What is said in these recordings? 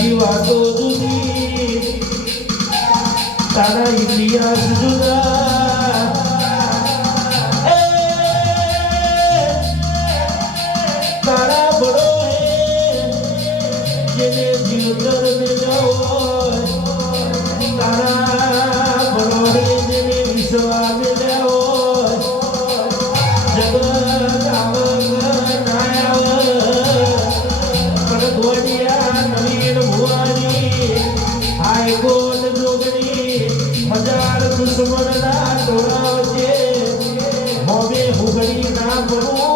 તારી વાતો જુદી તારા ઇતિહાસ જુદા તારા બડો જેને જીવતર મેળવ્યો તારા બડો જેને વિશ્વા મેળવ્યો જગત આવગ નાયવ કરધોડિયા નવીન ભુવાની હાઈકોર્ટ જોગણી હજાર દુશ્મનના ટોળા વચ્ચે હોમે હુગડી ના બનવું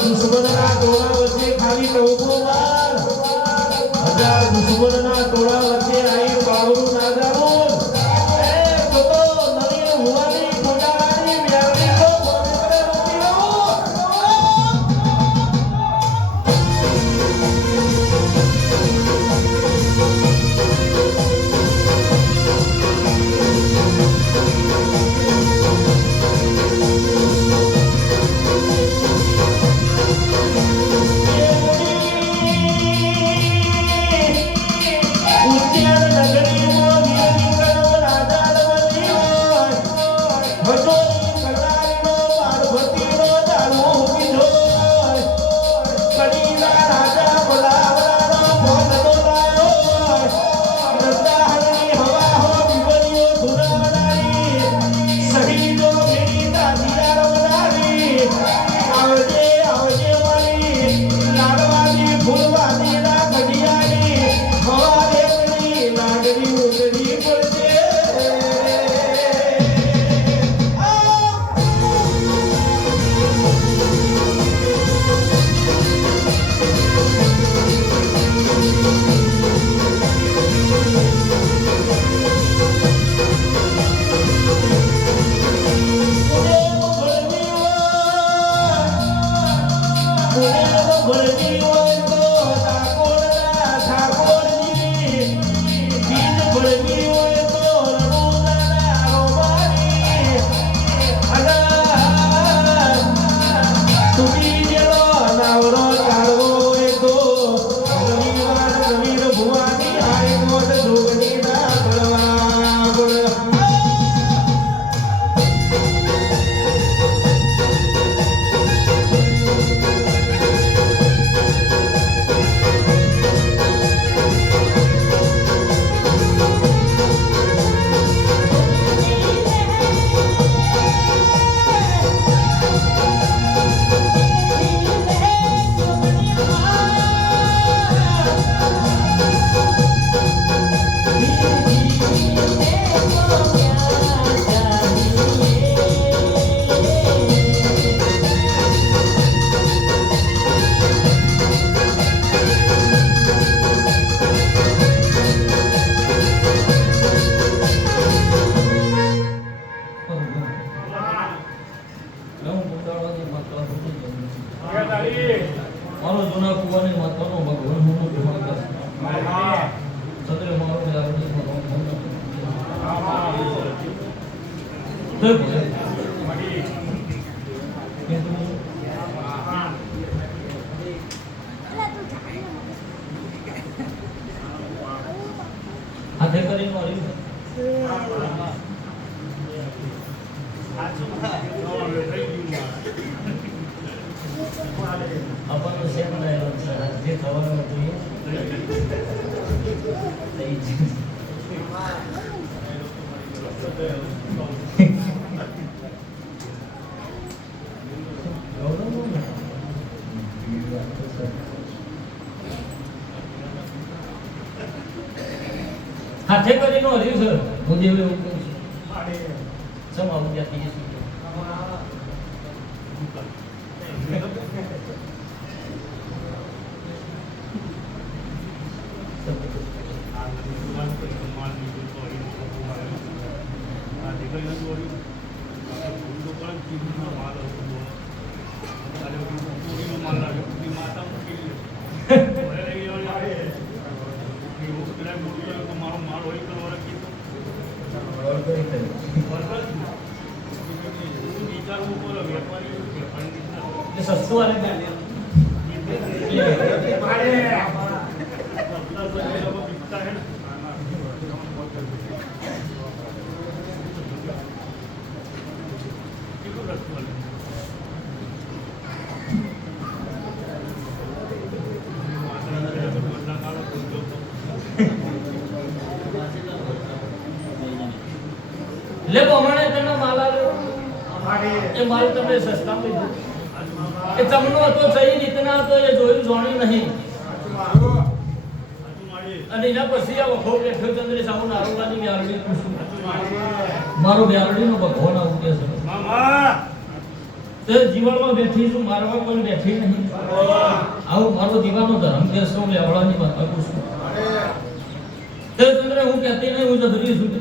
દુશ્મનના ટોળા વચ્ચે ખાલી ટોપો માર હજાર દુશ્મનના ટોળા વચ્ચે આઈ પાવરું ના જાણું તો નવીન ભુવાની ટોળાની વ્યારી તો પવિત્ર રૂપી હું કુંડાળાની માતા હતી મારો જૂના કુવાની માતાનો ભગવાન હું જોવા છત્રે મારો યારની હાથે કરીને મારી આપણને સેમ ડાયલોગ છે જે થવાનું હતું હાથે કરીને હર્યું સર હું જેવું એવું કહું છું સમાવું જાતી જશું સસ્તું વાલે લે બમણે તને માલ આવ્યો એ માલ તમને સસ્તા લીધો એ તમનો હતો સહી રીતના હતો એ જોયું જાણ્યું નહીં અને એના પછી આ વખો બેઠો ચંદ્રેશ આવું નારોગાની વ્યારડી પૂછું મારો વ્યારડીનો ભગવાન આવું કે છે તે જીવનમાં બેઠી છું મારવા કોઈ બેઠી નહીં આવું મારો દીવાનો ધર્મ કે છે હું લેવડાની વાત કરું છું તે ચંદ્ર હું કહેતી નહીં હું જબરી છું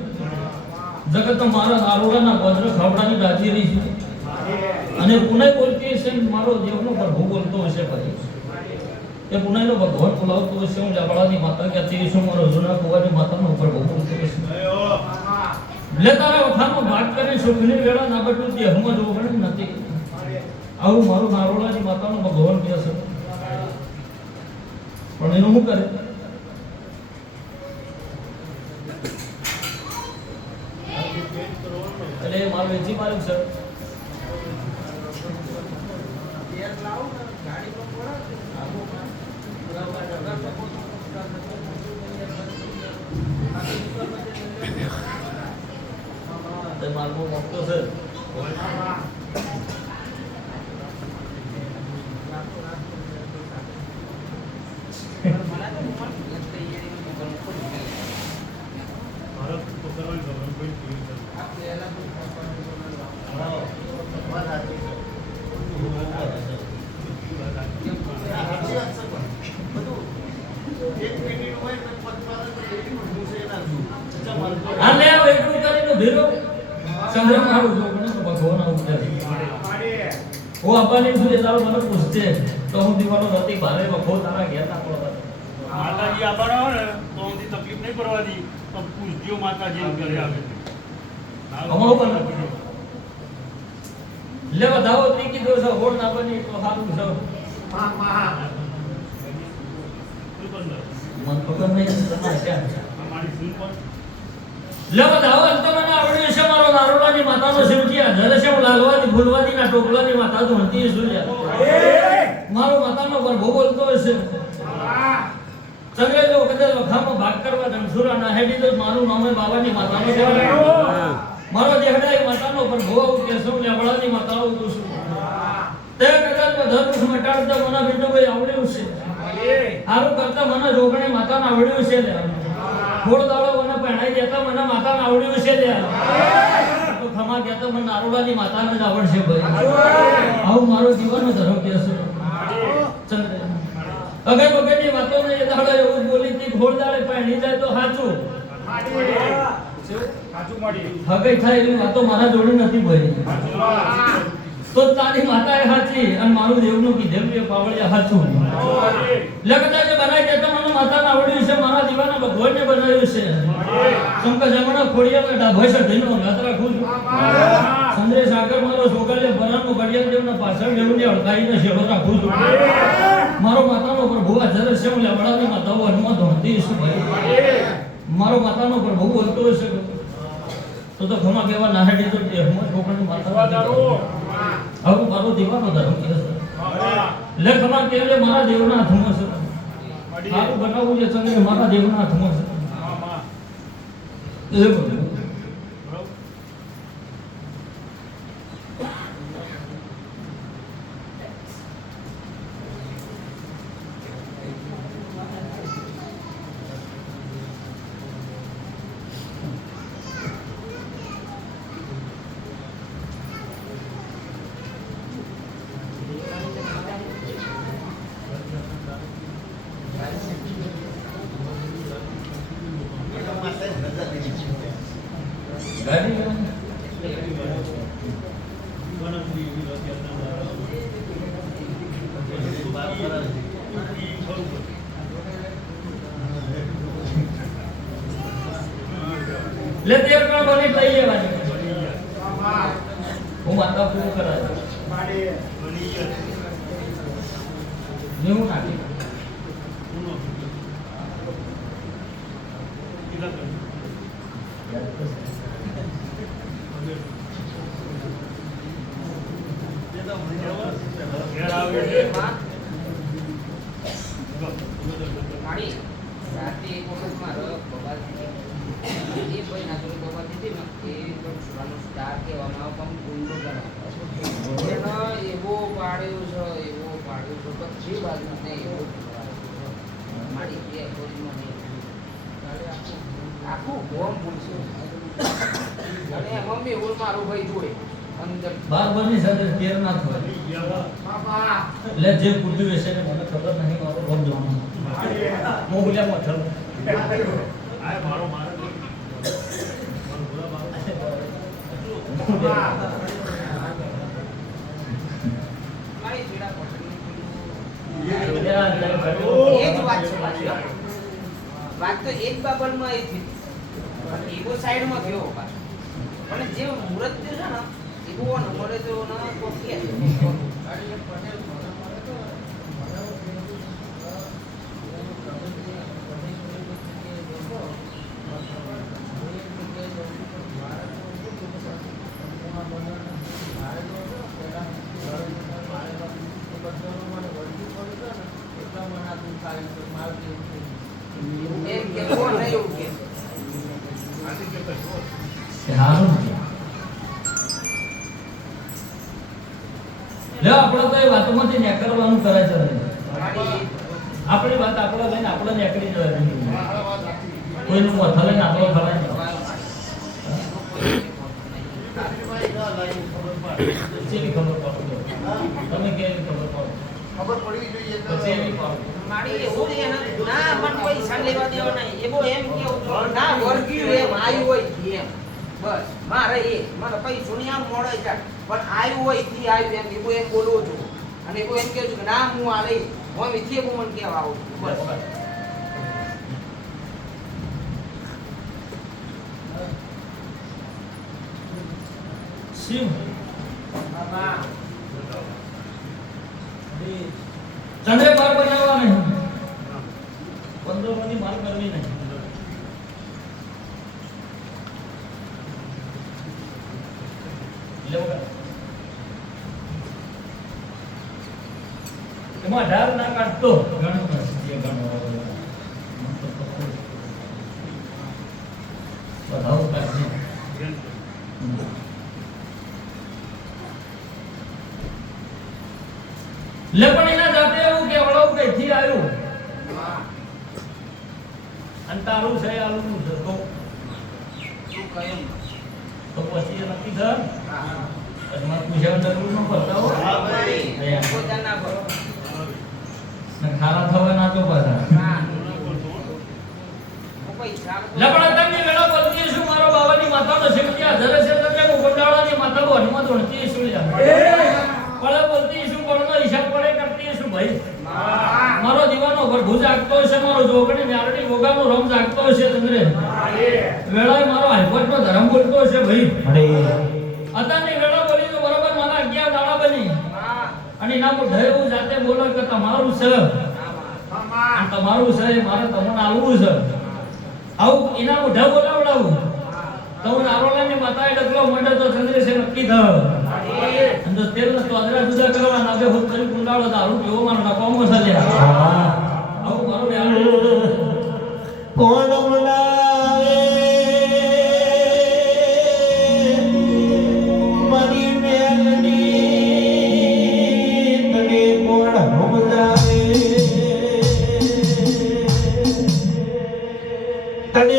જગત મારા નારોગાના વજ્ર ખાવડાની રાજી રહી છે અને પુનઃ બોલતી હશે મારો દેવનો પ્રભુ બોલતો હશે ભાઈ એ પુનઃનો ભગવાન બોલાવતો હશે હું લેવડાની માતા કહેતી હશે મારો જૂના કુવાની માતાનો પ્રભુ બોલતો હશે લે તારા વખાનો ભાગ કરીને સુખની વેળા ના બટું દેહમાં જોગણ નથી આવું મારું નારોડાની માતાનો ભગવાન કહે છે પણ એનું શું કરે એટલે મારું વેચી માર્યું સર માર્ગો મોકતો સર वो अपने सुरे दाल મને પૂછતે તો હું દીવાનો નથી ભારે વખો તારા ઘેર ના પડવા માતાજી આબાર આવે ને તો હું તકલીફ નહીં પડવા દી તો પૂછજો માતાજી ઘરે આવે અમારો પણ લે બતાવો તી કીધો છે હોડ ના બની તો સારું છે હા હા મન પકડ નહીં તમારે અમારી સુન પણ લે બતાવો અંત મને આવડ્યું છે મારો નારોડાની માતાનો શિવજી હાજર છે હું લાલવાની ફૂલવાદી ના ટોકલાની માતા તો હંતી સુલ્યા મારો માતાનો ગર્ભો બોલતો હશે ચંદ્ર જો કદાચ વખામાં ભાગ કરવા ધનસુરા ના હેડી તો મારું નામે બાવાની માતાનો કહેવાય મારો જેહડાઈ માતાનો ગર્ભો આવું કેસો લેવડાની માતાઓ પૂછું તે કદાચ બધા દુખ મટાડતા મને બીજું કોઈ આવડ્યું છે આરું કરતા મને જોગણે માતાને આવડ્યું છે લે થોડ દાડો મને પહેણાઈ દેતા મને માતાને આવડ્યું છે લે તો ખમા કહેતા મને નારોડાની માતાને જ આવડશે ભાઈ આવું મારો જીવનનો ધરો કે છે ચંદ્ર અગર બગડની વાતો ને એ દાડો એવું બોલી તી થોડ દાડે પહેણી જાય તો સાચું સાચું માડી હગઈ થાય એવી વાતો મારા જોડે નથી ભાઈ તો તારી માતા એ સાચી અને મારું દેવનું કીધેલું એ પાવળિયા સાચું. લગતા જે બનાવી દેતા મને માતાને આવડ્યું છે, મારા દીવાના ભગવાનને બનાવ્યું છે. શંકર જમણા ખોડિયા ડાભા છે ધીનો નાત રાખું છું. સંદેશ આગળ મારો સોગલે બરાનો ગડિયા દેવના પાછળ દેવને અળકાઈને સેવા રાખું છું. મારો માતાનો પ્રભુ હાજર છે, હું લેવડાની માતાઓ હનુમાન ધોતી છું ભાઈ. મારો માતાનો પ્રભુ બોલતો હશે તો ખમા કેવા નાહેડી તો હનુમાન છોકરાની માતા હવે મારો દીવાનો ધર્મ કે છે. લે ખમા કેવલે મારા દેવના હાથમાં છે. મારું બનાવવું છે ચંદ્ર મારા દેવના હાથમાં છે. એ બોલું લે તે પણ બની લઈ લેવાની. હું માતા પૂરું કરાય નેવું નાખી બાર બની સાથે કેર ના થાય. લે જે પૂછ્યું હશે ને મને ખબર નહીં, મારો રોગ જોવાનો હું બોલ્યા મથલ વાત તો એક બાબતમાં એ થઈ એવો સાઈડમાં થયો પણ જે મુહૂર્ત છે ને એવો નંબરે તો ના કોકી એમ કે કોણ નહીં એવું કે લે આપણે તો એ વાતોમાંથી નેકળવાનું કરે છે. આપણી વાત આપણે લઈને આપણે નેકળી જવાય. કોઈનું મથા લઈને આપણો ખરાય નહીં. કેવી ખબર પડે તમે કેવી ખબર પડે પછી એવી પડે મારી એવું ને ના પણ પૈસા લેવા દેવા નહીં એવો એમ કેવું ના વર્ગી એમ આવ્યું હોય એમ બસ મારે એ મને પૈસો ની આમ મોડે જાય પણ આવ્યું હોય થી આવ્યું એમ એવું એમ બોલવું છું અને એવું એમ કહું છું કે ના હું આ લઈ હું એથી એવું મને કહેવા આવું છું બસ શિવ ચંદ્રે બાર બનાવવા નહીં 15 માંથી માર કરવી નહીં. એમાં ઢાર ના કાઢતો ઘણું બધાઓ કાઢી લે પણ એના જાતે એવું કે વળાવ કઈથી આવ્યું અને તારું છે આલું છે તો શું કહ્યું તો પછી એ નક્કી કર અજમાત પૂછ્યા જરૂર ન પડતા હો. હા ભાઈ પોતાના ભરો ને ખારા થવા ના તો પાછા ના પૈસા લપડા તમને વેળા બોલતી છું મારો બાવાની માતાનો શિવજી હાજર છે તમે ગોંડાળાની માતા હનુમાન ધોણતી છું લ્યા ભાઈ મારો દીવાનો ભરભુ જાગતો હશે, મારો જોગણી મ્યારડી મોગાનો રમ જાગતો હશે ચંદ્રે વેળાએ મારો હાઈકોર્ટનો ધર્મ બોલતો હશે ભાઈ અત્યારની વેળા બોલી તો બરોબર મારા 11 દાડા બની અને એના મોઢે એવું જાતે બોલો કે તમારું છે અને તમારું છે એ મારે તમને આલવું છે આવું એના મોઢે બોલાવડાવું તમને આરોલાની માતાએ ડગલો મંડે તો ચંદ્રે છે નક્કી થાવ અને જો તેલ તો અદરા જુદા કરવા નાબે હોત કરી કુંડાળો દારૂ કેવો મારો નકામો છે આવું મારો વ્યાર કોણ બોલાવે મારી મેલડી તને કોણ સમજાવે તને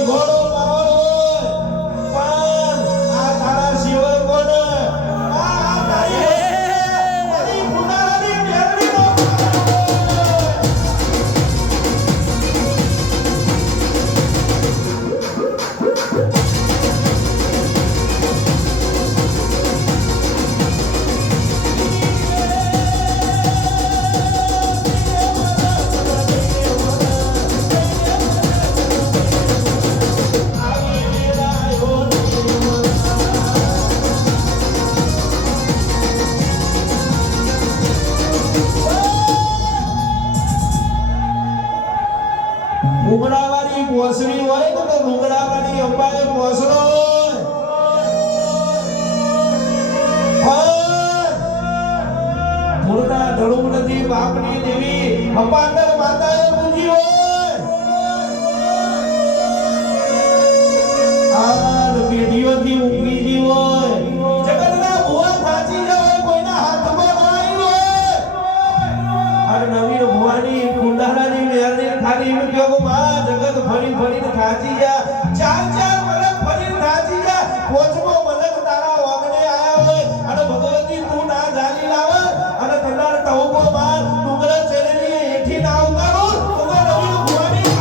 ઘોડો પાવર હોય પણ આ તારા સિવાય કોને આ તારી પુનારાની મેરડીનો ડુંગળાવાળી પોસડી હોય ને તો ડુંગળાવાળી અંબાએ પોસડો મૂળના ધડું નથી બાપની દેવી અપાંડર માતાએ પૂજી હોય આ પેઢીઓથી ઊંઘી હોય જગતના ભુવા થાચી જાય કોઈના હાથમાં ના આવી હોય અને નવીન ભુવાની કુંડારાની મેરડી ખાલી એમ કહો માં જગત ફરી ફરીને થાચી જા ચાર ચાર વર્ષ ફરીને થાચી જા પોચમો મલક તારા વાગને આયા હોય અને ભગવતી તું ના જાલી લાવે અને તનાર ટહુકો માર ડુંગરા ચરેલી એઠી ના ઉતારો તો નવીન ભુવાની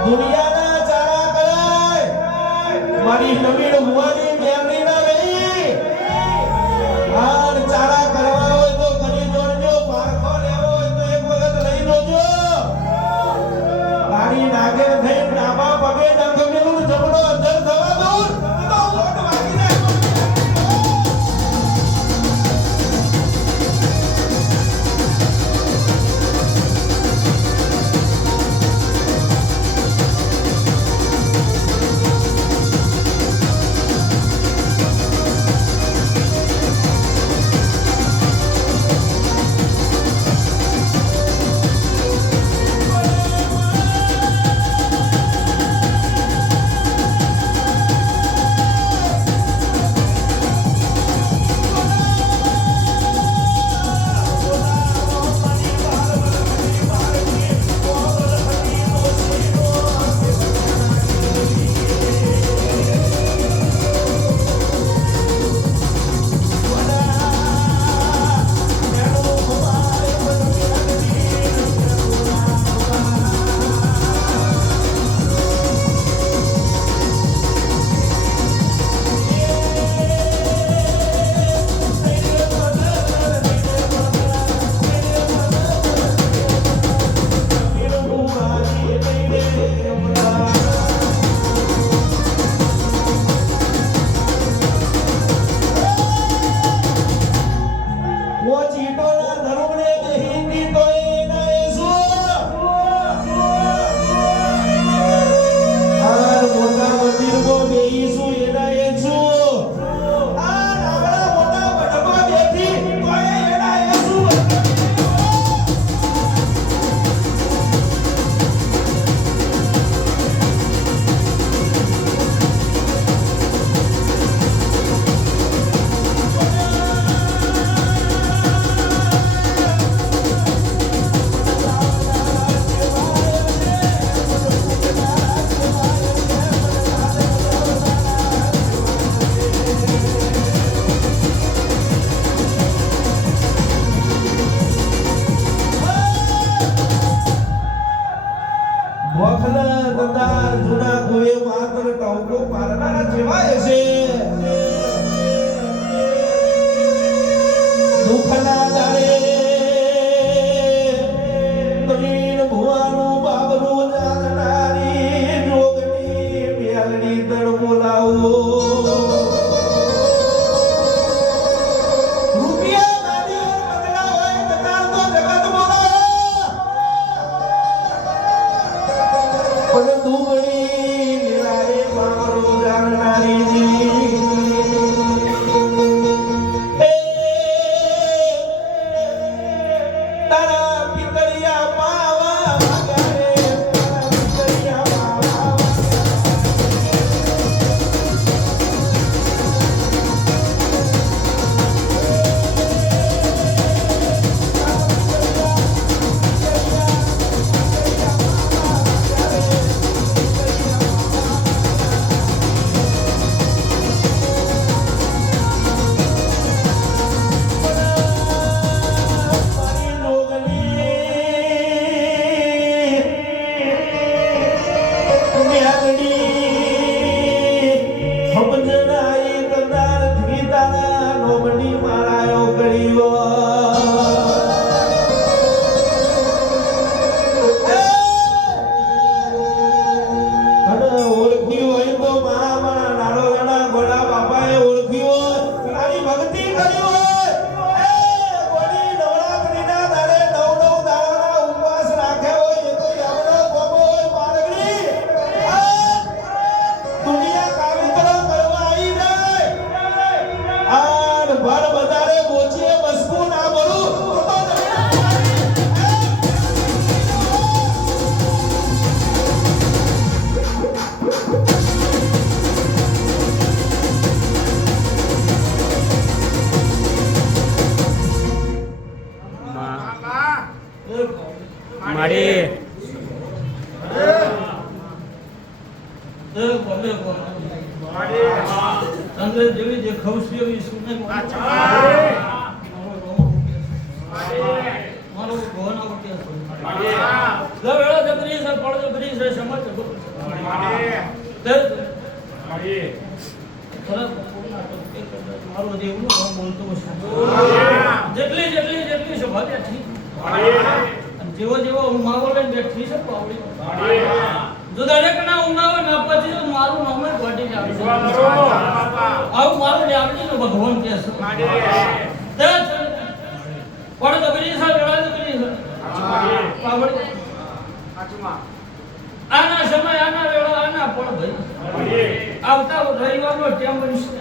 દુનિયાના ચારા કરાય મારી નવીન ભુવાની મેરડી ના રહી આન ચારા કરવા હોય તો કરી જોડજો પારખો લેવો હોય તો એક વખત લઈ જોજો ગાડી નાગે થઈ ડાબા પગે ડંખ મેલું જમણો અંદર થવા દઉં તો વોટ વાગી જાય કહેવાય છે દુઃખના દાડે નવીન ભુવાનું બાબરું જાણનારી જોગણી બેલની દળ બોલાવો રૂપિયા ગાડી બંગલા હોય ટકાર તો જગત બોલાવો પણ દુબળી લીલાએ બાબરું જાણનારી તારા પિતરિયા પાવા વાગારે તારા પિતરિયા પાવા મારી જોગણી મેલડી સમજણાઈ કદાર થી તારા નોબડી મારાયો ગળીઓ અને ઓળખ્યું હોય તો મારા નાનો નાના ગોડા બાપાએ ઓળખ્યું હોય તારી ભક્તિ કરી હોય ગોડી નવરાત્રીના દાડે નવ દાડાના ઉપવાસ રાખ્યા હોય એ તો એમનો ગોમો હોય પારગડી દુનિયા કાવિત્રો કરવા આવી જાય આર ભર બજારે બોચીએ બસકું ના બોલું તો મારી અંદર જેવી જે ખવસી એવી સુને મારો ભવન આવતી હશે વેળા જબરી છે પડ જબરી છે સમજ મારો દેવનું નામ બોલતો હશે જેટલી સભા બેઠી જેવો જેવો ઉમાવો લઈને બેઠી છે પાવડી જો દરેક ના ઉમાવો ના પછી તો મારું નામ જ ઘટી જાય આવું મારું ડાબડી નો ભગવાન કહે છે પણ દબરી છે વેળા દબરી છે પાવડી આના સમય આના વેળા આના પણ ભાઈ આવતા રવિવારનો ટેમ બનશે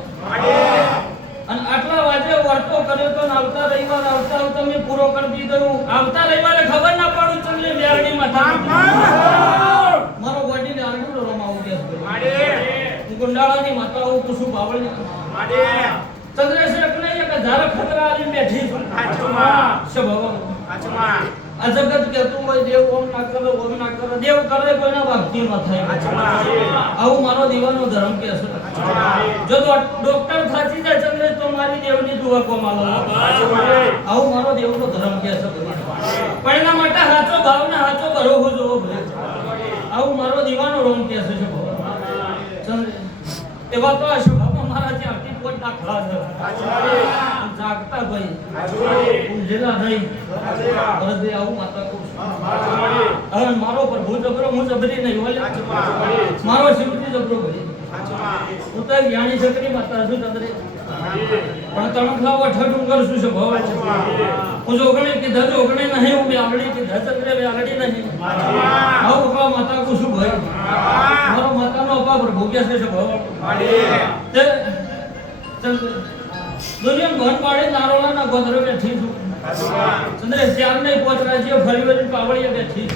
અને આટલા વાજે વર્તો કર્યો તો આવતા રવિવાર આવતા મેં પૂરો કરી દીધો આવતા રવિવારે ખબર ના પડું ચંદ્ર બેરડી માતા મારો ગોડી ને આરડું રમાવું દે હું ગુંડાળાની માતા હું કુસુ બાવળી ચંદ્રેશ એકને એક ધાર ખતરા આલી બેઠી છું ભગવાન આ જગત કહેતું હોય દેવ ઓમ ના કરે દેવ કરે કોઈના ભક્તિ ન થાય આવું મારો દીવાનો ધર્મ કે છે જો ડોક્ટર થાચી જાય ચંદ્રેશ તો મારી દેવની દુઆ કોમાલો આવું મારો દેવનો ધર્મ કે છે પણ એના માટે સાચો ભાવ ને સાચો ભરોસો જોવો ભલે આવું મારો દીવાનો રોમ કે છે ચંદ્રેશ એવા તો આ શુભમાં મારા જે આટી પોટ દાખલા છે જાગતા ભાઈ ઊંઝેલા નહીં ભરદે આવું માતા કો હવે મારો પ્રભુ જબરો હું જબરી નહીં હોય મારો શિવજી જબરો ભાઈ હું તો જ્ઞાની છકરી માતા છું તંદરે પણ તણખલા વઠ ડુંગર શું છે ભાવ હું જોગણે કીધા જોગણે નહીં હું બેવડી કીધા ચંદ્રે બેવડી નહીં આવું કપા માતા કો શું ભાઈ મારો માતાનો અપા પ્રભુ કે છે ભાવ તે દુનિયા ઘર પાડે નારોળાના ગોદરે બેઠી છું ચંદ્રે શ્યામ નહીં પોત રાજ્ય ફરી વળી પાવળીએ બેઠી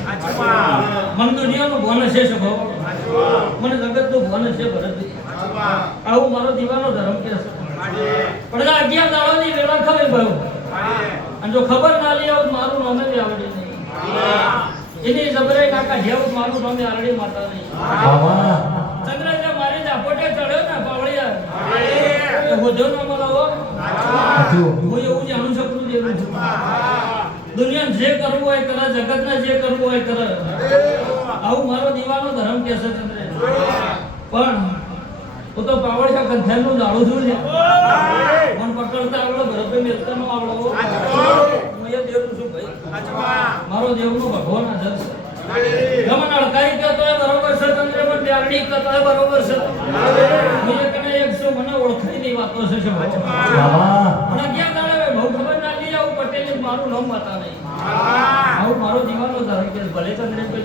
મન દુનિયાનું ભવન છે સ્વભાવ મને જગતનું ભવન છે ભરત આવું મારો દીવાનો ધર્મ કે છે પણ 11 દાડાની વેળા ખબર ભયો અને જો ખબર ના લે આવું મારું નામે બી આવડે નહીં એની જબરે કાકા જેવું મારું નામે આરડી માતા નહીં ચંદ્ર જે મારે જાપોટે ચડ્યો ને પાવળિયા હોજો ન બોલાવો હું એવું જાણું શકું દેવું છું દુનિયા જે કરવું હોય કરે જગતને જે કરવું હોય કરે આવું મારો દીવાનો ધર્મ કે છે ચંદ્ર પણ હું તો પાવડિયા કંઠાનું જાણું છું ને મન પકડતા આવડો ભરતભાઈ મેલતાનો આવડો હું એ દેવું છું ભાઈ મારો દેવનો ભગવાન હાજર છે ગમન અળકાઈ કહેતો હોય બરોબર છે તમને પણ બ્યારડી કહેતો હોય બરોબર છે મને કને એક સો મને ઓળખાઈ નહીં વાતો છે છે બાબા મને ક્યાં દાડે બહુ ખબર ના લી આવું પટેલ મારું નામ માતા નહીં આવું મારો દીવાનો ધારે કે ભલે ચંદ્રે